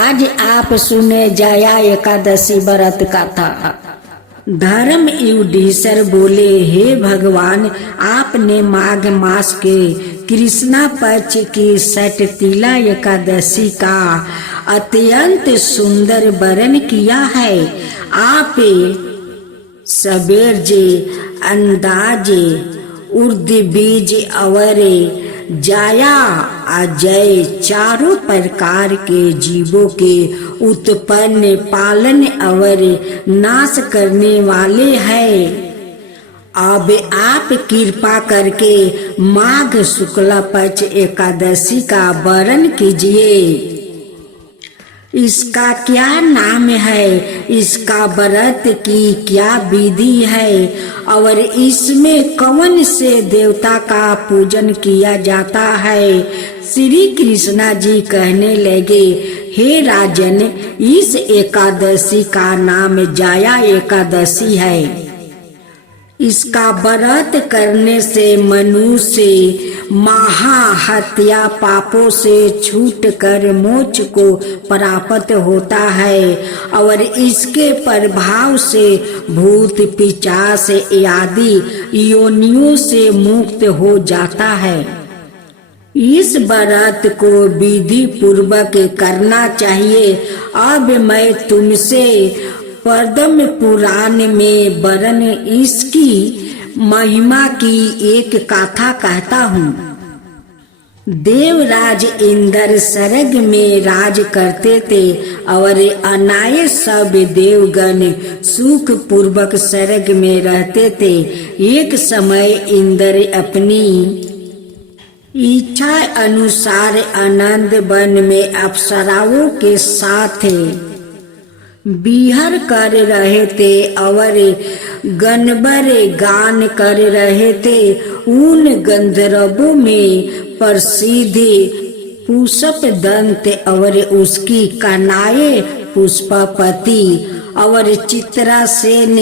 आज आप सुने जया एकादशी व्रत कथा। धर्म युधिष्ठिर बोले, हे भगवान, आपने माघ मास के कृष्णा पक्ष की षटतिला एकादशी का अत्यंत सुंदर वर्णन किया है। आप सबेरजे, अंदाजे, उर्द बीज अवरे, जाया अजय चारों प्रकार के जीवों के उत्पन्न पालन और नाश करने वाले हैं। अब आप कृपा करके माघ शुक्ला पक्ष एकादशी का वर्णन कीजिए। इसका क्या नाम है, इसका व्रत की क्या विधि है और इसमें कौन से देवता का पूजन किया जाता है। श्री कृष्णा जी कहने लगे, हे राजन, इस एकादशी का नाम जया एकादशी है। इसका व्रत करने से मनुष्य महाहत्या पापों से छूटकर मोक्ष को प्राप्त होता है और इसके प्रभाव से भूत पिशाच आदि योनियों से मुक्त हो जाता है। इस व्रत को विधि पूर्वक करना चाहिए। अब मैं तुमसे पद्म पुराण में वर्णन इसकी महिमा की एक कथा कहता हूँ। देवराज इंद्र स्वर्ग में राज करते थे और अन्य सब देवगण सुख पूर्वक स्वर्ग में रहते थे। एक समय इंद्र अपनी इच्छा अनुसार आनंद वन में अप्सराओं के साथ विहार कर रहे थे और गणबर गान कर रहे थे। उन गंधर्वों में प्रसिद्ध पुष्प दंत और उसकी कन्याएं पुष्पवती और चित्रासेन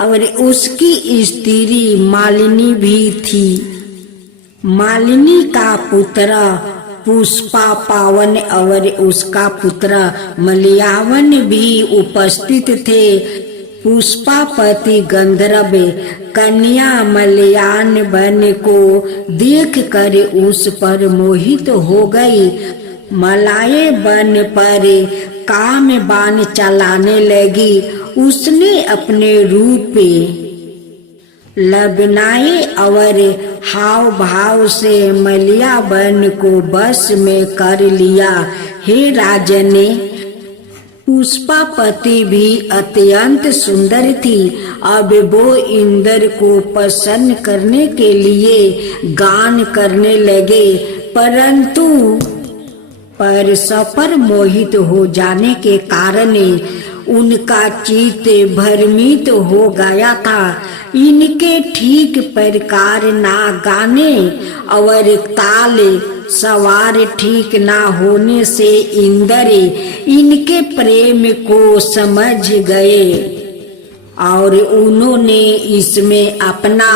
और उसकी स्त्री मालिनी भी थी। मालिनी का पुत्र पुष्पा पावन और उसका पुत्र मलयावन भी उपस्थित थे। पुष्पापति गंधर्व कन्या मलयान वन को देखकर उस पर मोहित हो गई। मलाये वन पर काम बाण चलाने लगी। उसने अपने रूप लबनाए और हाव भाव से मलिया वन को बस में कर लिया। हे राजने, पुष्पापति भी अत्यंत सुंदर थी। अब वो इंद्र को प्रसन्न करने के लिए गान करने लगे, परंतु परस्पर मोहित हो जाने के कारण उनका चित्त भ्रमित हो गया था। इनके ठीक प्रकार ना गाने और ताल सवार ठीक ना होने से इंद्र इनके प्रेम को समझ गए और उन्होंने इसमें अपना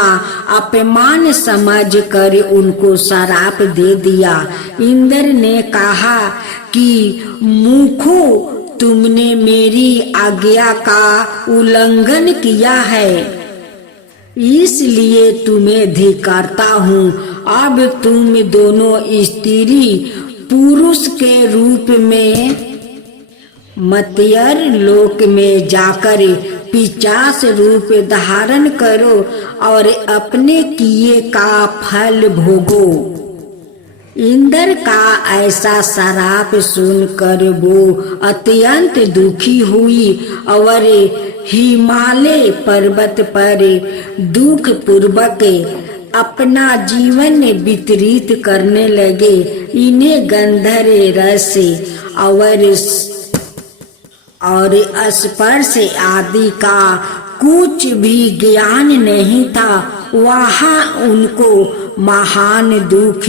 अपमान समझकर उनको श्राप दे दिया। इंद्र ने कहा कि मूर्खों, तुमने मेरी आज्ञा का उल्लंघन किया है, इसलिए तुम्हें धिक्कारता हूँ। अब तुम दोनों स्त्री पुरुष के रूप में मर्त्य लोक में जाकर पिशाच रूप धारण करो और अपने किए का फल भोगो। इंद्र का ऐसा श्राप सुनकर वो अत्यंत दुखी हुई और हिमालय पर्वत पर दुख पूर्वक अपना जीवन व्यतीत करने लगे। इन्हें गंधर्व रस और स्पर्श आदि का कुछ भी ज्ञान नहीं था। वहाँ उनको महान दुख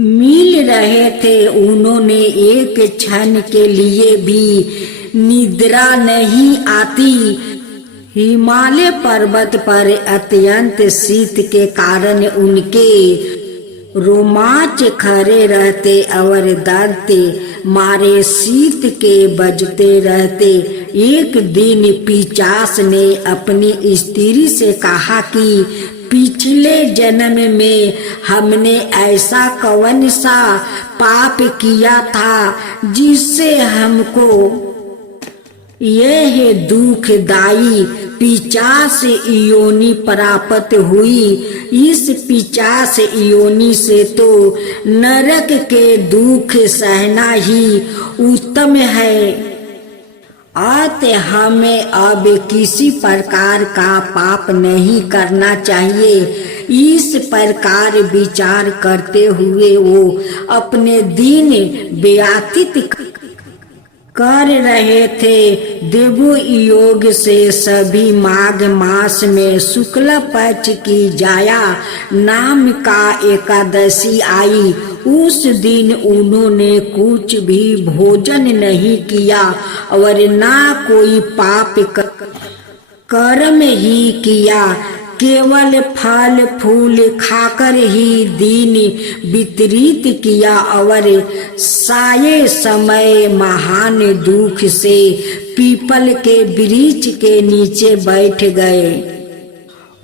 मिल रहे थे। उन्होंने एक क्षण के लिए भी निद्रा नहीं आती। हिमालय पर्वत पर अत्यंत शीत के कारण उनके रोमांच खड़े रहते और दर्द मारे शीत के बजते रहते। एक दिन पिशाच ने अपनी स्त्री से कहा कि पिछले जन्म में हमने ऐसा कौन सा पाप किया था जिससे हमको यह दुखदाई पिशाच योनि प्राप्त हुई। इस पिशाच योनि से तो नरक के दुख सहना ही उत्तम है। अतः हमें अब किसी प्रकार का पाप नहीं करना चाहिए। इस प्रकार विचार करते हुए वो अपने दिन व्यतीत कर रहे थे। देवो योग से सभी माघ मास में शुक्ल पक्ष की जाया नाम का एकादशी आई। उस दिन उन्होंने कुछ भी भोजन नहीं किया और ना कोई पाप कर्म ही किया। केवल फल फूल खाकर ही दिन वितरित किया और साये समय महान दुख से पीपल के वृक्ष के नीचे बैठ गए।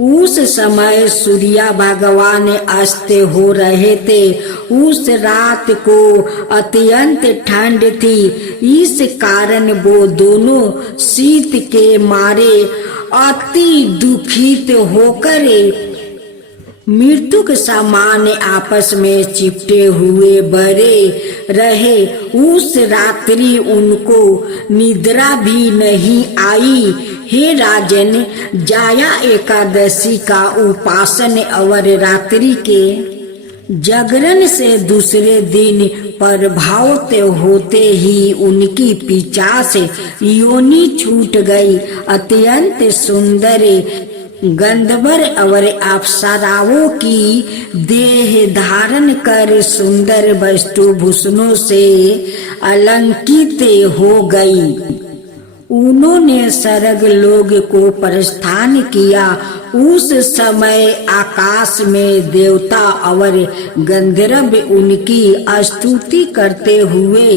उस समय सूर्य भगवान अस्त हो रहे थे। उस रात को अत्यंत ठंड थी। इस कारण वो दोनों शीत के मारे अति दुखित होकर मृत्यु के समान आपस में चिपटे हुए बड़े रहे। उस रात्रि उनको निद्रा भी नहीं आई। हे राजन, जाया एकादशी का उपासन और रात्रि के जागरण से दूसरे दिन प्रभावित होते ही उनकी पिशाच योनि छूट गई। अत्यंत सुंदर गंधर्व और अप्सराओं की देह धारण कर सुंदर वस्त्रभूषणों से अलंकृत हो गई। उन्होंने स्वर्ग लोक को प्रस्थान किया। उस समय आकाश में देवता और गंधर्व उनकी स्तुति करते हुए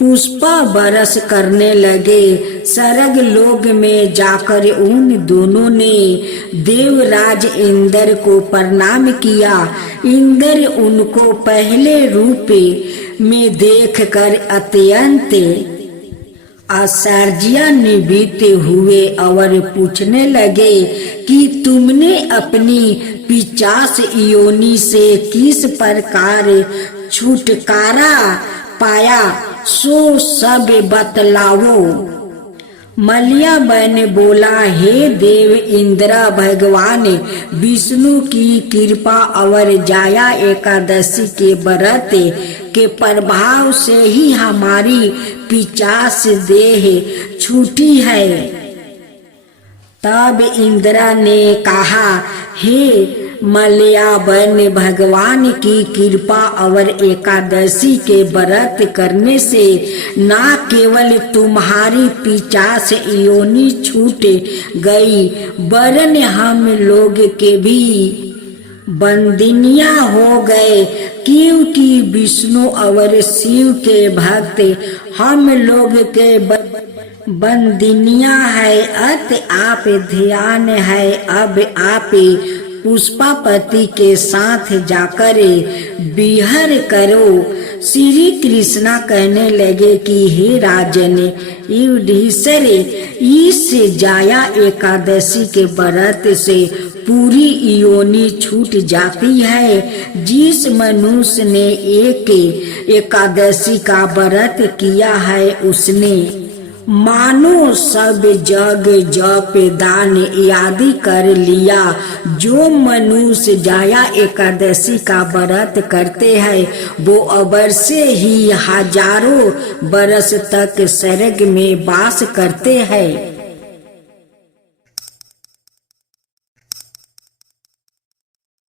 पुष्प बरस करने लगे। स्वर्ग लोक में जाकर उन दोनों ने देवराज इंद्र को प्रणाम किया। इंद्र उनको पहले रूप में देखकर अत्यंत आश्चर्यान्वित हुए और पूछने लगे कि तुमने अपनी पिशाच योनि से किस प्रकार छुटकारा पाया, सो सब बतलाओ। मलयाबन बोला, हे देव इंद्र, भगवान विष्णु की कृपा और जाया एकादशी के व्रत के प्रभाव से ही हमारी पिशाच देह छूटी है। तब इंद्र ने कहा, हे मलयाबन, भगवान की कृपा और एकादशी के व्रत करने से न केवल तुम्हारी पिशाच योनि छूट गई, वरन हम लोग के भी बंदिनिया हो गए, क्योंकि विष्णु और शिव के भक्त हम लोग के बंदिनिया है। अतः आप ध्यान है, अब आप पुष्पापति के साथ जाकर विहर करो। श्री कृष्णा कहने लगे कि हे राजन युधिष्ठिर, इस जाया एकादशी के व्रत से पूरी योनि छूट जाती है। जिस मनुष्य ने एक एकादशी का व्रत किया है उसने मानो सब जग जप दान आदि कर लिया। जो मनुष्य जाया एकादशी का व्रत करते हैं वो अवश्य ही हजारों बरस तक स्वर्ग में वास करते हैं।